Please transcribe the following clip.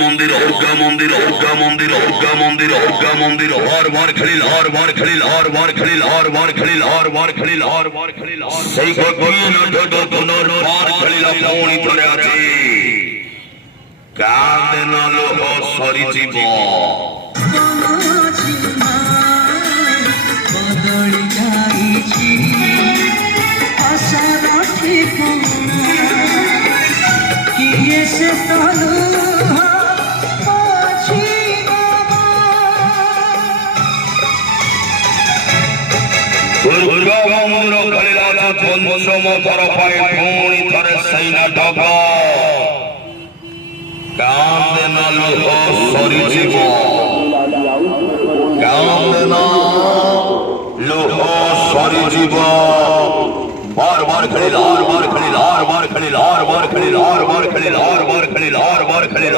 मंदिर दुर्गा मंदिर दुर्गा मंदिर दुर्गा मंदिर दुर्गा मंदिर हर बार खिल हर बार खिल हर बार खिल हर बार खिल हर बार खिल हर बार खिल সেই গগন ঢোঢো কোনর পার খলিলা পৌনি ধরে আছে কাঁদে না লোহ সরি জীব বদলি যাইছি আশার ঠিকানা কিয়ে সে তলু दुर्गा मंदिर खलिला पंचम तरफाय पुणी थरे सैना ढका कांदे ना लोह सरी जीव कांदे ना लोह सरी जीव बार बार खलिल हर बार खलिल हर बार खलिल हर बार खलिल हर बार खलिल हर बार खलिल हर बार खलिल